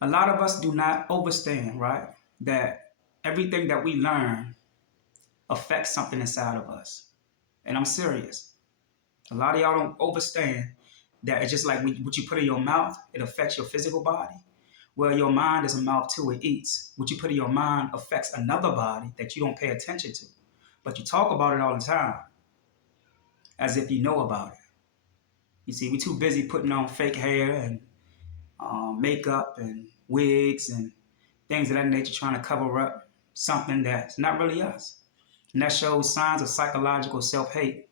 A lot of us do not understand, right? That everything that we learn affects something inside of us. And I'm serious. A lot of y'all don't understand that it's just like what you put in your mouth, it affects your physical body. Well, your mind is a mouth too, it eats. What you put in your mind affects another body that you don't pay attention to. But you talk about it all the time as if you know about it. You see, we're too busy putting on fake hair and makeup and wigs and things of that nature, trying to cover up something that's not really us. And that shows signs of psychological self hate.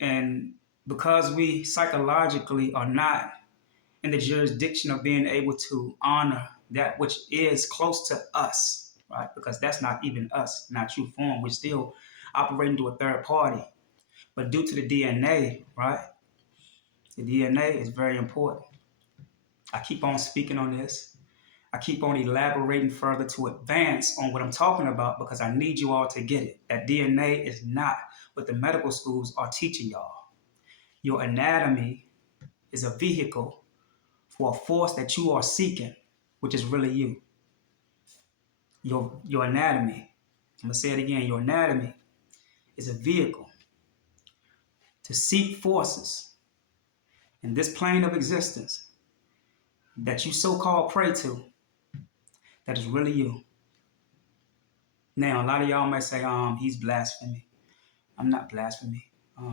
And because we psychologically are not in the jurisdiction of being able to honor that which is close to us, right? Because that's not even us, not true form. We're still operating to a third party. But due to the DNA, right? The DNA is very important. I keep on speaking on this. I keep on elaborating further to advance on what I'm talking about because I need you all to get it. That DNA is not what the medical schools are teaching y'all. Your anatomy is a vehicle for a force that you are seeking, which is really you. Your anatomy, I'm gonna say it again, your anatomy is a vehicle to seek forces in this plane of existence that you so-called pray to, that is really you. Now, a lot of y'all might say, he's blasphemy. I'm not blasphemy.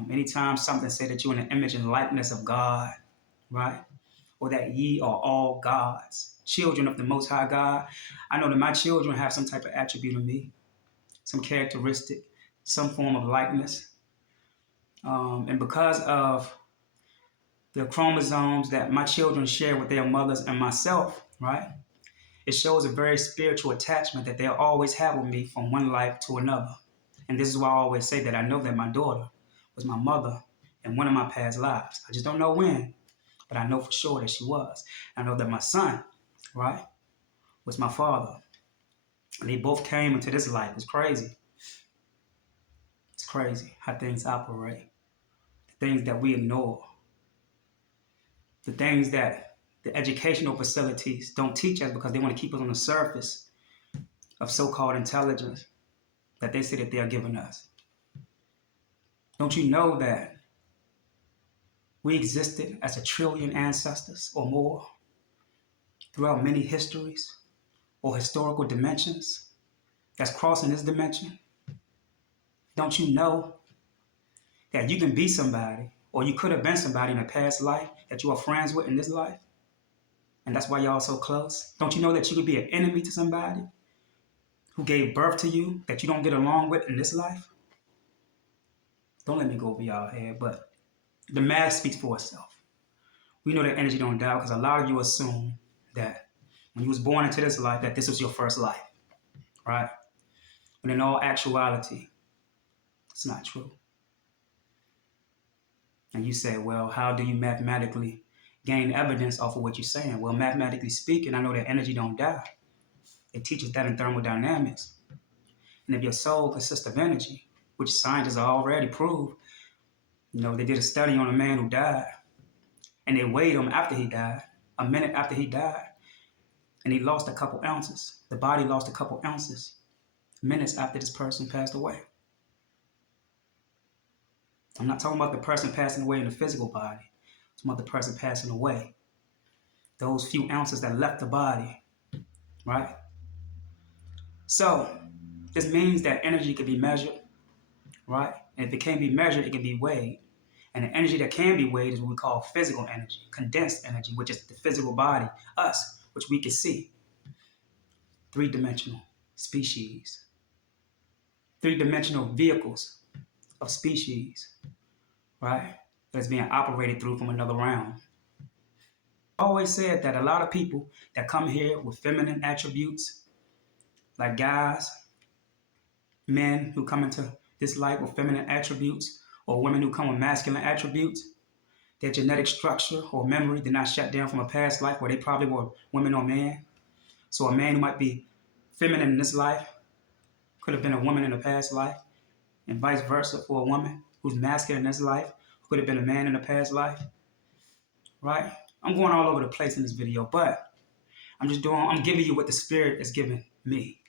Anytime something say that you're in the image and likeness of God, right? Or that ye are all gods, children of the Most High God, I know that my children have some type of attribute of me, some characteristic, some form of likeness. And because of the chromosomes that my children share with their mothers and myself, right? It shows a very spiritual attachment that they'll always have with me from one life to another. And this is why I always say that I know that my daughter was my mother in one of my past lives. I just don't know when, but I know for sure that she was. I know that my son, right, was my father. And they both came into this life. It's crazy. It's crazy how things operate. The things that we ignore. The things that the educational facilities don't teach us because they want to keep us on the surface of so-called intelligence that they say that they are giving us. Don't you know that we existed as 1,000,000,000,000 ancestors or more throughout many histories or historical dimensions that's crossing this dimension? Don't you know that you can be somebody or you could have been somebody in a past life that you are friends with in this life? And that's why y'all so close. Don't you know that you could be an enemy to somebody who gave birth to you that you don't get along with in this life? Don't let me go over y'all head, but the math speaks for itself. We know that energy don't die because a lot of you assume that when you was born into this life that this was your first life, right? But in all actuality, it's not true. And you say, well, how do you mathematically gain evidence off of what you're saying? Well, mathematically speaking, I know that energy don't die. It teaches that in thermodynamics. And if your soul consists of energy, which scientists have already proved, they did a study on a man who died, and they weighed him after he died, a minute after he died, and he lost a couple ounces. The body lost a couple ounces minutes after this person passed away. I'm not talking about the person passing away in the physical body. I'm talking about the person passing away. Those few ounces that left the body, right? So this means that energy can be measured, right? And if it can't be measured, it can be weighed. And the energy that can be weighed is what we call physical energy, condensed energy, which is the physical body, us, which we can see. Three-dimensional species. Three-dimensional vehicles of species, right? That's being operated through from another realm. I always said that a lot of people that come here with feminine attributes, like guys, men who come into this life with feminine attributes, or women who come with masculine attributes, their genetic structure or memory did not shut down from a past life where they probably were women or men. So a man who might be feminine in this life could have been a woman in a past life, and vice versa for a woman who's masculine in this life who could have been a man in a past life, right? I'm going all over the place in this video, but I'm giving you what the Spirit is giving me.